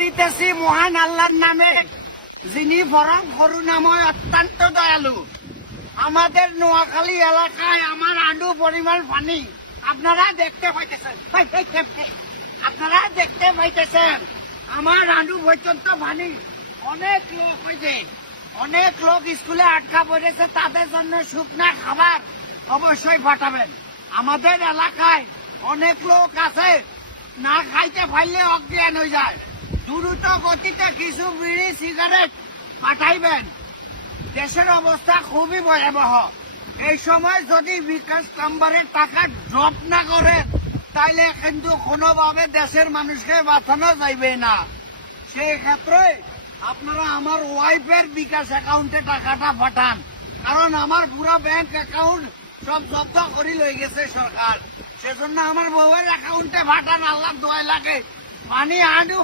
করিতেছি মহান আল্লাহর নামে, যিনি পরম করুণাময়, অত্যন্ত দয়ালু। আমাদের নোয়াখালী এলাকায় আমার আডু পরিমাণ পানি আপনারা দেখতে পাইতেছেন। আপনারা দেখতে পাইতেছেন আমার আডু পর্যন্ত পানি। অনেক লোক হয়েছে, অনেক লোক স্কুলে আটকা পড়েছে, তাদের জন্য শুকনা খাবার অবশ্যই পাঠাবেন। আমাদের এলাকায় অনেক লোক আছে না খাইতে পারলে অজ্ঞান হয়ে যায়। দ্রুত গতিতে কিছু বিড়ি সিগারেট পাঠাইবেন। দেশের অবস্থা খুবই ভয়াবহ। এই সময় যদি বিকাশ নাম্বারের টাকা ড্রপ না করে তাইলে কিন্তু কোনোভাবে দেশের মানুষকে বাঁচানো যাইবে না। সেই ক্ষেত্রে আপনারা আমার ওয়াইফের বিকাশ অ্যাকাউন্টে টাকাটা পাঠান, কারণ আমার পুরো ব্যাংক অ্যাকাউন্ট সব জব্দ করে লই গেছে সরকার। সেজন্য আমার বউয়ের অ্যাকাউন্টে পাঠান, আল্লাহ দোয়া লাগে। পানি আডু